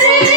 রে